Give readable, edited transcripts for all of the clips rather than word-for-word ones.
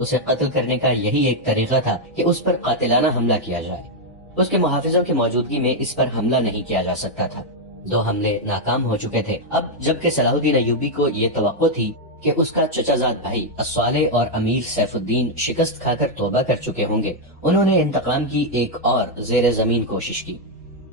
اسے قتل کرنے کا یہی ایک طریقہ تھا کہ اس پر قاتلانہ حملہ کیا جائے۔ اس کے محافظوں کی موجودگی میں اس پر حملہ نہیں کیا جا سکتا تھا۔ 2 حملے ناکام ہو چکے تھے۔ اب جبکہ صلاح الدین ایوبی کو یہ توقع تھی کہ اس کا چچا زاد بھائی الصالح اور امیر سیف الدین شکست کھا کر توبہ کر چکے ہوں گے، انہوں نے انتقام کی ایک اور زیر زمین کوشش کی۔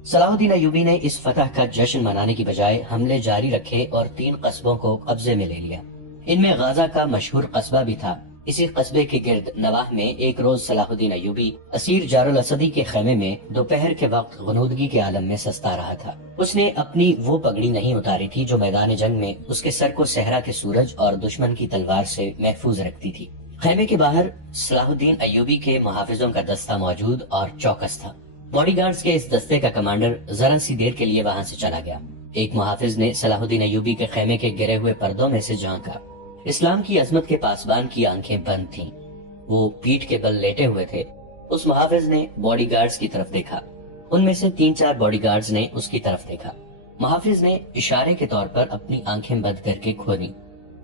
صلاح الدین ایوبی نے اس فتح کا جشن منانے کی بجائے حملے جاری رکھے اور 3 قصبوں کو قبضے میں لے لیا۔ ان میں غازہ کا مشہور قصبہ بھی تھا۔ اسی قصبے کے گرد نواح میں ایک روز صلاح الدین ایوبی اسیر جار الاسدی کے خیمے میں دوپہر کے وقت غنودگی کے عالم میں سستا رہا تھا۔ اس نے اپنی وہ پگڑی نہیں اتاری تھی جو میدان جنگ میں اس کے سر کو صحرا کے سورج اور دشمن کی تلوار سے محفوظ رکھتی تھی۔ خیمے کے باہر صلاح الدین ایوبی کے محافظوں کا دستہ موجود اور چوکس تھا۔ باڈی گارڈز کے اس دستے کا کمانڈر ذرا سی دیر کے لیے وہاں سے چلا گیا۔ ایک محافظ نے صلاح الدین ایوبی کے خیمے کے گرے ہوئے پردوں میں سے جھانکا۔ اسلام کی عظمت کے پاسبان کی آنکھیں بند تھیں۔ وہ پیٹھ کے بل لیٹے ہوئے تھے۔ اس محافظ نے باڈی گارڈز کی طرف دیکھا۔ ان میں سے 3-4 باڈی گارڈز نے اس کی طرف دیکھا۔ محافظ نے اشارے کے طور پر اپنی آنکھیں بند کر کے کھولی۔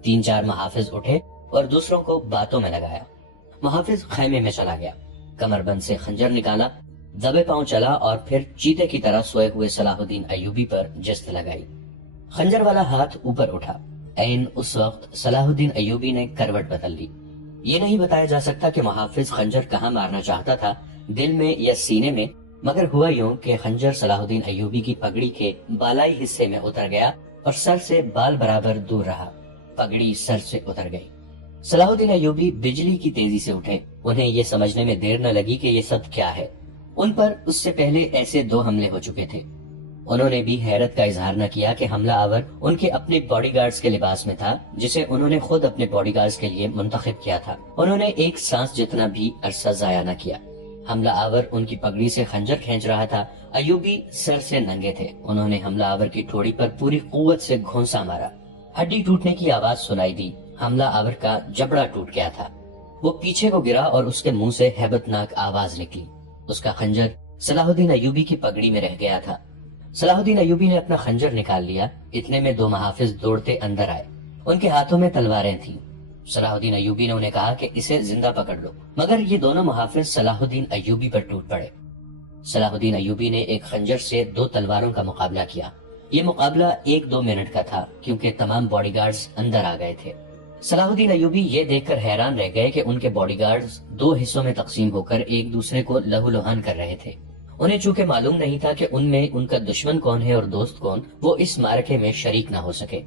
3-4 محافظ اٹھے اور دوسروں کو باتوں میں لگایا۔ محافظ خیمے میں چلا گیا، کمر بند سے خنجر نکالا، دبے پاؤں چلا اور پھر چیتے کی طرح سوئے ہوئے صلاح الدین ایوبی پر جست لگائی۔ خنجر والا ہاتھ اوپر اٹھا۔ عین اس وقت صلاح الدین ایوبی نے کروٹ بدل لی۔ یہ نہیں بتایا جا سکتا کہ محافظ خنجر کہاں مارنا چاہتا تھا، دل میں یا سینے میں، مگر ہوا یوں کہ خنجر صلاح الدین ایوبی کی پگڑی کے بالائی حصے میں اتر گیا اور سر سے بال برابر دور رہا۔ پگڑی سر سے اتر گئی۔ صلاح الدین ایوبی بجلی کی تیزی سے اٹھے۔ انہیں یہ سمجھنے میں دیر نہ لگی کہ یہ سب کیا ہے۔ ان پر اس سے پہلے ایسے 2 حملے ہو چکے تھے۔ انہوں نے بھی حیرت کا اظہار نہ کیا کہ حملہ آور ان کے اپنے باڈی گارڈز کے لباس میں تھا، جسے انہوں نے خود اپنے باڈی گارڈز کے لیے منتخب کیا تھا۔ انہوں نے ایک سانس جتنا بھی عرصہ ضائع نہ کیا۔ حملہ آور ان کی پگڑی سے خنجر کھینچ رہا تھا۔ ایوبی سر سے ننگے تھے۔ انہوں نے حملہ آور کی ٹھوڑی پر پوری قوت سے گھونسا مارا۔ ہڈی ٹوٹنے کی آواز سنائی دی۔ حملہ آور کا جبڑا ٹوٹ گیا تھا۔ وہ پیچھے کو گرا اور اس کے منہ سے ہیبت ناک آواز نکلی۔ اس کا خنجر صلاح الدین ایوبی کی پگڑی میں رہ گیا تھا۔ صلاح الدین ایوبی نے اپنا خنجر نکال لیا۔ اتنے میں 2 محافظ دوڑتے اندر آئے۔ ان کے ہاتھوں میں تلواریں تھیں۔ صلاح الدین ایوبی نے انہیں کہا کہ اسے زندہ پکڑ لو، مگر یہ دونوں محافظ صلاح الدین ایوبی پر ٹوٹ پڑے۔ صلاح الدین ایوبی نے ایک خنجر سے 2 تلواروں کا مقابلہ کیا۔ یہ مقابلہ 1-2 منٹ کا تھا، کیونکہ تمام باڈی گارڈز اندر آ گئے تھے۔ صلاح الدین ایوبی یہ دیکھ کر حیران رہ گئے کہ ان کے باڈی گارڈز 2 حصوں میں تقسیم ہو کر ایک دوسرے کو لہو لہان کر رہے تھے۔ انہیں چونکہ معلوم نہیں تھا کہ ان میں ان کا دشمن کون ہے اور دوست کون، وہ اس معرکے میں شریک نہ ہو سکے۔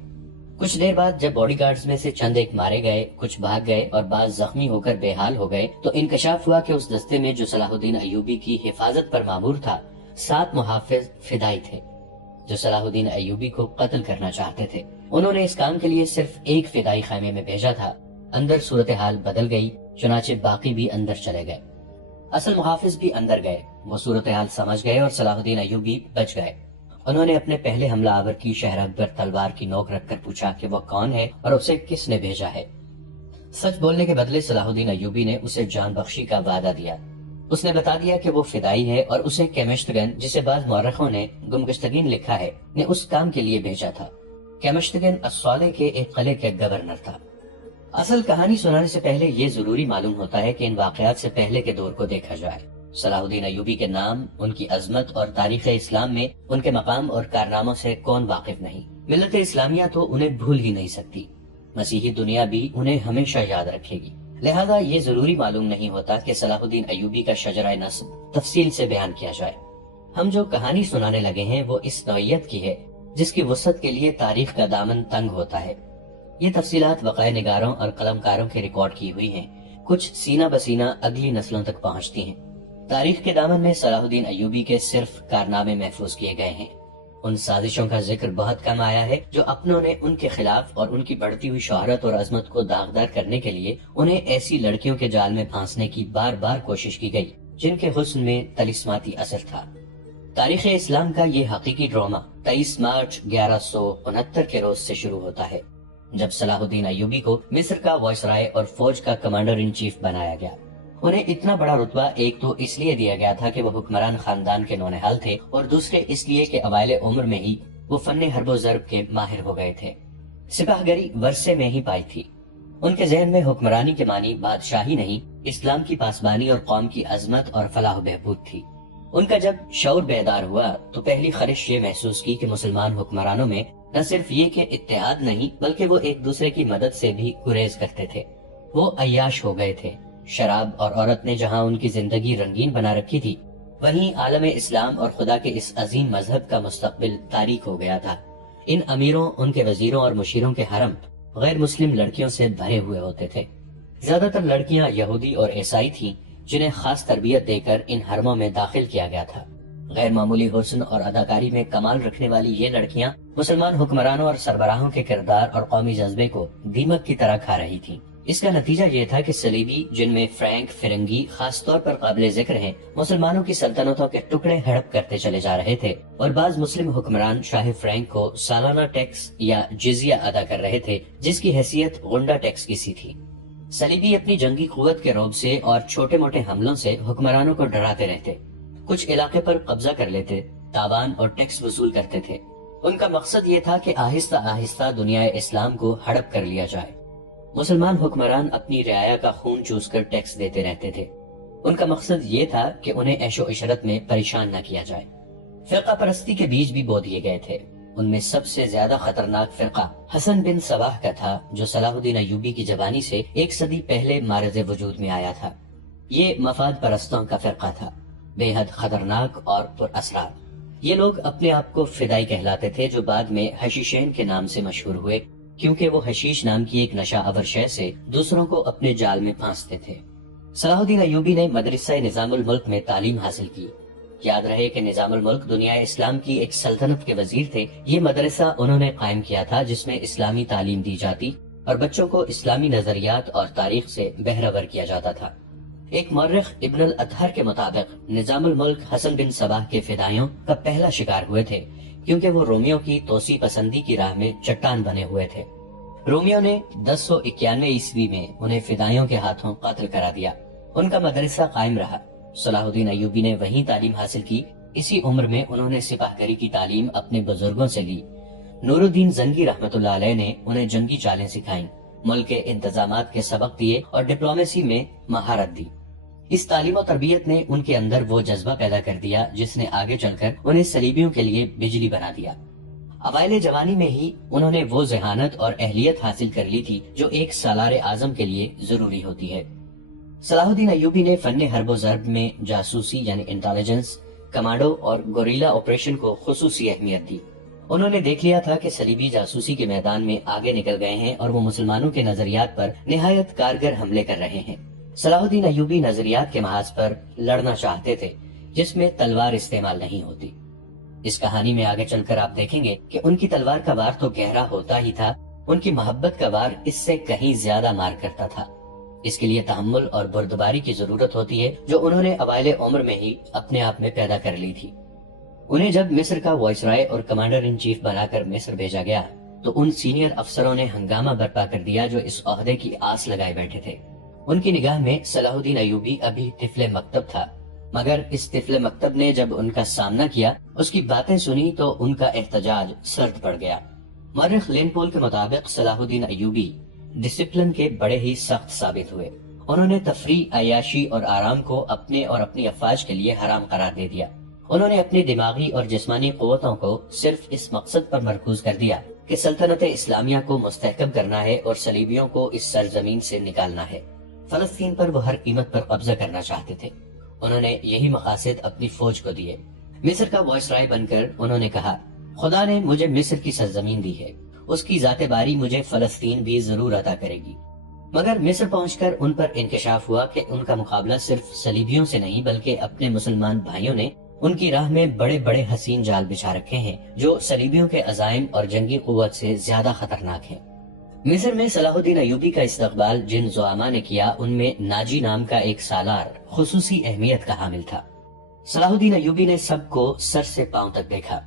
کچھ دیر بعد جب باڈی گارڈز میں سے چند ایک مارے گئے، کچھ بھاگ گئے اور بعض زخمی ہو کر بے حال ہو گئے، تو انکشاف ہوا کہ اس دستے میں جو صلاح الدین ایوبی کی حفاظت پر مامور تھا، 7 محافظ فدائی تھے جو صلاح الدین ایوبی کو قتل کرنا چاہتے تھے۔ انہوں نے اس کام کے لیے صرف ایک فدائی خیمے میں بھیجا تھا۔ اندر صورتحال بدل گئی، چنانچہ باقی بھی اندر چلے گئے۔ اصل محافظ بھی اندر گئے۔ وہ صورتحال سمجھ گئے اور صلاح الدین ایوبی بچ گئے۔ انہوں نے اپنے پہلے حملہ آور کی شہرگ پر تلوار کی نوک رکھ کر پوچھا کہ وہ کون ہے اور اسے کس نے بھیجا ہے۔ سچ بولنے کے بدلے صلاح الدین ایوبی نے اسے جان بخشی کا وعدہ دیا۔ اس نے بتا دیا کہ وہ فدائی ہے اور اسے کیمشتگن، جسے بعض مورخوں نے گمگشتگین لکھا ہے، نے اس کام کے لیے بھیجا تھا۔ کیمشتگن الصالح کے ایک قلعے کے گورنر تھا۔ اصل کہانی سنانے سے پہلے یہ ضروری معلوم ہوتا ہے کہ ان واقعات سے پہلے کے دور کو دیکھا جائے۔ صلاح الدین ایوبی کے نام، ان کی عظمت اور تاریخ اسلام میں ان کے مقام اور کارناموں سے کون واقف نہیں؟ ملت اسلامیہ تو انہیں بھول ہی نہیں سکتی، مسیحی دنیا بھی انہیں ہمیشہ یاد رکھے گی۔ لہذا یہ ضروری معلوم نہیں ہوتا کہ صلاح الدین ایوبی کا شجرہ نسب تفصیل سے بیان کیا جائے۔ ہم جو کہانی سنانے لگے ہیں وہ اس نوعیت کی ہے جس کی وسعت کے لیے تاریخ کا دامن تنگ ہوتا ہے۔ یہ تفصیلات وقائع نگاروں اور قلمکاروں کے ریکارڈ کی ہوئی ہیں، کچھ سینہ بسینہ اگلی نسلوں تک پہنچتی ہیں۔ تاریخ کے دامن میں صلاح الدین ایوبی کے صرف کارنامے محفوظ کیے گئے ہیں۔ ان سازشوں کا ذکر بہت کم آیا ہے جو اپنوں نے ان کے خلاف اور ان کی بڑھتی ہوئی شہرت اور عظمت کو داغدار کرنے کے لیے انہیں ایسی لڑکیوں کے جال میں پھانسنے کی بار بار کوشش کی گئی جن کے حسن میں طلسماتی اثر تھا۔ تاریخ اسلام کا یہ حقیقی ڈرامہ 23 مارچ 1169 کے روز سے شروع ہوتا ہے، جب صلاح الدین ایوبی کو مصر کا وائسرائے اور فوج کا کمانڈر ان چیف بنایا گیا۔ انہیں اتنا بڑا رتبہ ایک تو اس لیے دیا گیا تھا کہ وہ حکمران خاندان کے نونہال تھے، اور دوسرے اس لیے کہ اوائل عمر میں ہی وہ فن حرب و ضرب کے ماہر ہو گئے تھے۔ سپاہ گری ورثے میں ہی پائی تھی۔ ان کے ذہن میں حکمرانی کے معنی بادشاہی نہیں، اسلام کی پاسبانی اور قوم کی عظمت اور فلاح و بہبود تھی۔ ان کا جب شعور بیدار ہوا تو پہلی خواہش یہ محسوس کی کہ مسلمان حکمرانوں میں نہ صرف یہ کہ اتحاد نہیں، بلکہ وہ ایک دوسرے کی مدد سے بھی گریز کرتے تھے۔ وہ عیاش ہو گئے تھے۔ شراب اور عورت نے جہاں ان کی زندگی رنگین بنا رکھی تھی، وہیں عالم اسلام اور خدا کے اس عظیم مذہب کا مستقبل تاریک ہو گیا تھا۔ ان امیروں، ان کے وزیروں اور مشیروں کے حرم غیر مسلم لڑکیوں سے بھرے ہوئے ہوتے تھے۔ زیادہ تر لڑکیاں یہودی اور عیسائی تھیں، جنہیں خاص تربیت دے کر ان حرموں میں داخل کیا گیا تھا۔ غیر معمولی حسن اور اداکاری میں کمال رکھنے والی یہ لڑکیاں مسلمان حکمرانوں اور سربراہوں کے کردار اور قومی جذبے کو دیمک کی طرح کھا رہی تھیں۔ اس کا نتیجہ یہ تھا کہ صلیبی، جن میں فرینک، فرنگی خاص طور پر قابل ذکر ہیں، مسلمانوں کی سلطنتوں کے ٹکڑے ہڑپ کرتے چلے جا رہے تھے، اور بعض مسلم حکمران شاہ فرینک کو سالانہ ٹیکس یا جزیہ ادا کر رہے تھے، جس کی حیثیت غنڈہ ٹیکس کی سی تھی۔ صلیبی اپنی جنگی قوت کے رعب سے اور چھوٹے موٹے حملوں سے حکمرانوں کو ڈراتے رہتے، کچھ علاقے پر قبضہ کر لیتے، تاوان اور ٹیکس وصول کرتے تھے۔ ان کا مقصد یہ تھا کہ آہستہ آہستہ دنیا اسلام کو ہڑپ کر لیا جائے۔ مسلمان حکمران اپنی رعایا کا خون چوس کر ٹیکس دیتے رہتے تھے۔ ان کا مقصد یہ تھا کہ انہیں عیش و عشرت میں پریشان نہ کیا جائے۔ فرقہ پرستی کے بیج بھی بو دیے گئے تھے۔ ان میں سب سے زیادہ خطرناک فرقہ حسن بن صباح کا تھا، جو صلاح الدین ایوبی کی زبانی سے 1 صدی پہلے معرض وجود میں آیا تھا۔ یہ مفاد پرستوں کا فرقہ تھا، بے حد خطرناک اور پر اسرار۔ یہ لوگ اپنے آپ کو فدائی کہلاتے تھے، جو بعد میں حشیشین کے نام سے مشہور ہوئے، کیونکہ وہ حشیش نام کی ایک نشہ آور شے سے دوسروں کو اپنے جال میں پھانستے تھے۔ صلاح الدین ایوبی نے مدرسہ نظام الملک میں تعلیم حاصل کی۔ یاد رہے کہ نظام الملک دنیا اسلام کی ایک سلطنت کے وزیر تھے۔ یہ مدرسہ انہوں نے قائم کیا تھا، جس میں اسلامی تعلیم دی جاتی اور بچوں کو اسلامی نظریات اور تاریخ سے بہرور کیا جاتا تھا۔ ایک مورخ ابن الاطہر کے مطابق نظام الملک حسن بن صباح کے فدائیوں کا پہلا شکار ہوئے تھے، کیونکہ وہ رومیوں کی توسیع پسندی کی راہ میں چٹان بنے ہوئے تھے۔ رومیوں نے 1091 عیسوی میں انہیں فدائیوں کے ہاتھوں قتل کرا دیا۔ ان کا مدرسہ قائم رہا۔ صلاح الدین ایوبی نے وہیں تعلیم حاصل کی۔ اسی عمر میں انہوں نے سپاہگری کی تعلیم اپنے بزرگوں سے لی۔ نور الدین زنگی رحمۃ اللہ علیہ نے انہیں جنگی چالیں سکھائیں، ملک کے انتظامات کے سبق دیے اور ڈپلومیسی میں مہارت دی۔ اس تعلیم و تربیت نے ان کے اندر وہ جذبہ پیدا کر دیا جس نے آگے چل کر انہیں صلیبیوں کے لیے بجلی بنا دیا۔ اوائل جوانی میں ہی انہوں نے وہ ذہانت اور اہلیت حاصل کر لی تھی جو ایک سالار اعظم کے لیے ضروری ہوتی ہے۔ صلاح الدین ایوبی نے فن حرب و ضرب میں جاسوسی یعنی انٹیلیجنس، کمانڈو اور گوریلا آپریشن کو خصوصی اہمیت دی۔ انہوں نے دیکھ لیا تھا کہ صلیبی جاسوسی کے میدان میں آگے نکل گئے ہیں اور وہ مسلمانوں کے نظریات پر نہایت کارگر حملے کر رہے ہیں۔ صلاح الدین ایوبی نظریات کے محاذ پر لڑنا چاہتے تھے، جس میں تلوار استعمال نہیں ہوتی۔ اس کہانی میں آگے چل کر آپ دیکھیں گے کہ ان کی تلوار کا وار تو گہرا ہوتا ہی تھا، ان کی محبت کا وار اس سے کہیں زیادہ مار کرتا تھا۔ اس کے لیے تحمل اور بردباری کی ضرورت ہوتی ہے، جو انہوں نے اوائل عمر میں ہی اپنے آپ میں پیدا کر لی تھی۔ انہیں جب مصر کا وائس رائے اور کمانڈر ان چیف بنا کر مصر بھیجا گیا تو ان سینئر افسروں نے ہنگامہ برپا کر دیا جو اس عہدے کی آس لگائے بیٹھے تھے۔ ان کی نگاہ میں صلاح الدین ایوبی ابھی طفل مکتب تھا، مگر اس طفل مکتب نے جب ان کا سامنا کیا، اس کی باتیں سنی تو ان کا احتجاج سرد پڑ گیا۔ مورخ لین پول کے مطابق صلاح الدین ایوبی ڈسپلن کے بڑے ہی سخت ثابت ہوئے۔ انہوں نے تفریح، عیاشی اور آرام کو اپنے اور اپنی افواج کے لیے حرام قرار دے دیا۔ انہوں نے اپنی دماغی اور جسمانی قوتوں کو صرف اس مقصد پر مرکوز کر دیا کہ سلطنت اسلامیہ کو مستحکم کرنا ہے اور صلیبیوں کو اس سرزمین سے نکالنا ہے۔ فلسطین پر وہ ہر قیمت پر قبضہ کرنا چاہتے تھے۔ انہوں نے یہی مقاصد اپنی فوج کو دیے۔ مصر کا وائس رائے بن کر انہوں نے کہا، خدا نے مجھے مصر کی سرزمین دی ہے، اس کی ذات باری مجھے فلسطین بھی ضرور عطا کرے گی۔ مگر مصر پہنچ کر ان پر انکشاف ہوا کہ ان کا مقابلہ صرف صلیبیوں سے نہیں بلکہ اپنے مسلمان بھائیوں نے ان کی راہ میں بڑے بڑے حسین جال بچھا رکھے ہیں جو صلیبیوں کے عزائم اور جنگی قوت سے زیادہ خطرناک ہیں۔ مصر میں صلاح الدین ایوبی کا استقبال جن زعما نے کیا، ان میں ناجی نام کا ایک سالار خصوصی اہمیت کا حامل تھا۔ صلاح الدین ایوبی نے سب کو سر سے پاؤں تک دیکھا۔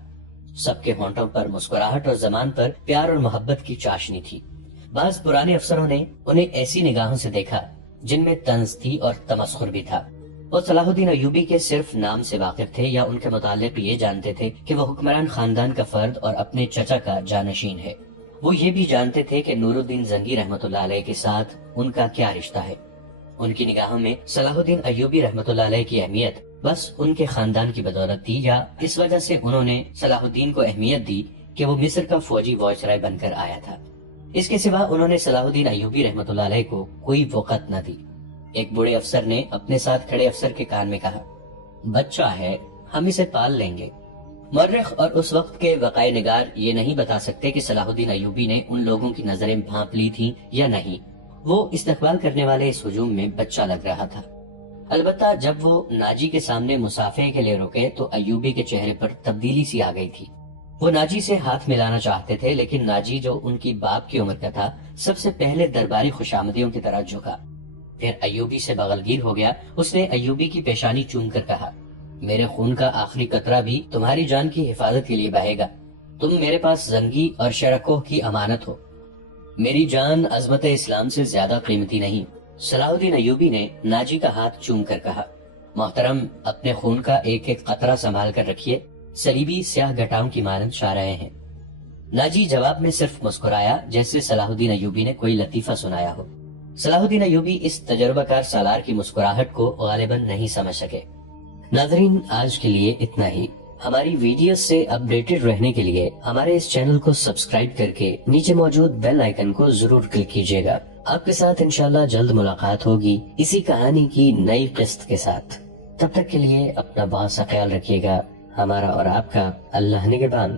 سب کے ہونٹوں پر مسکراہٹ اور زبان پر پیار اور محبت کی چاشنی تھی۔ بعض پرانے افسروں نے انہیں ایسی نگاہوں سے دیکھا جن میں طنز تھی اور تمسخر بھی تھا۔ وہ صلاح الدین ایوبی کے صرف نام سے واقف تھے یا ان کے متعلق یہ جانتے تھے کہ وہ حکمران خاندان کا فرد اور اپنے چچا کا جانشین ہے۔ وہ یہ بھی جانتے تھے کہ نور الدین زنگی رحمت اللہ علیہ کے ساتھ ان کا کیا رشتہ ہے۔ ان کی نگاہوں میں صلاح الدین ایوبی رحمت اللہ علیہ کی اہمیت بس ان کے خاندان کی بدولت تھی، یا اس وجہ سے انہوں نے صلاح الدین کو اہمیت دی کہ وہ مصر کا فوجی وائسرائے بن کر آیا تھا۔ اس کے سوا انہوں نے صلاح الدین ایوبی رحمت اللہ علیہ کو کوئی وقت نہ دی۔ ایک بوڑھے افسر نے اپنے ساتھ کھڑے افسر کے کان میں کہا، بچہ ہے، ہم اسے پال لیں گے۔ مورخ اور اس وقت کے وقائع نگار یہ نہیں بتا سکتے کہ صلاح الدین ایوبی نے ان لوگوں کی نظریں بھانپ لی تھیں یا نہیں۔ وہ استقبال کرنے والے اس ہجوم میں بچہ لگ رہا تھا۔ البتہ جب وہ ناجی کے سامنے مصافحے کے لیے رکے تو ایوبی کے چہرے پر تبدیلی سی آ گئی تھی۔ وہ ناجی سے ہاتھ ملانا چاہتے تھے، لیکن ناجی جو ان کی باپ کی عمر کا تھا سب سے پہلے درباری خوشامدیوں کی طرح جھکا، پھر ایوبی سے بغلگیر ہو گیا۔ اس نے ایوبی کی پیشانی چوم کر کہا، میرے خون کا آخری قطرہ بھی تمہاری جان کی حفاظت کے لیے بہے گا۔ تم میرے پاس زنگی اور شرکوہ کی امانت ہو، میری جان عظمت اسلام سے زیادہ قیمتی نہیں۔ صلاح الدین ایوبی نے ناجی کا ہاتھ چوم کر کہا، محترم، اپنے خون کا ایک ایک قطرہ سنبھال کر رکھیے، صلیبی سیاہ گھٹاؤں کی مانند چھا رہے ہیں۔ ناجی جواب میں صرف مسکرایا، جیسے صلاح الدین ایوبی نے کوئی لطیفہ سنایا ہو۔ صلاح الدین ایوبی اس تجربہ کار سالار کی مسکراہٹ کو غالباً نہیں سمجھ سکے۔ ناظرین، آج کے لیے اتنا ہی۔ ہماری ویڈیوز سے اپڈیٹڈ رہنے کے لیے ہمارے اس چینل کو سبسکرائب کر کے نیچے موجود بیل آئیکن کو ضرور کلک کیجیے گا۔ آپ کے ساتھ انشاءاللہ جلد ملاقات ہوگی اسی کہانی کی نئی قسط کے ساتھ۔ تب تک کے لیے اپنا بہت سا خیال رکھیے گا۔ ہمارا اور آپ کا اللہ نگہبان۔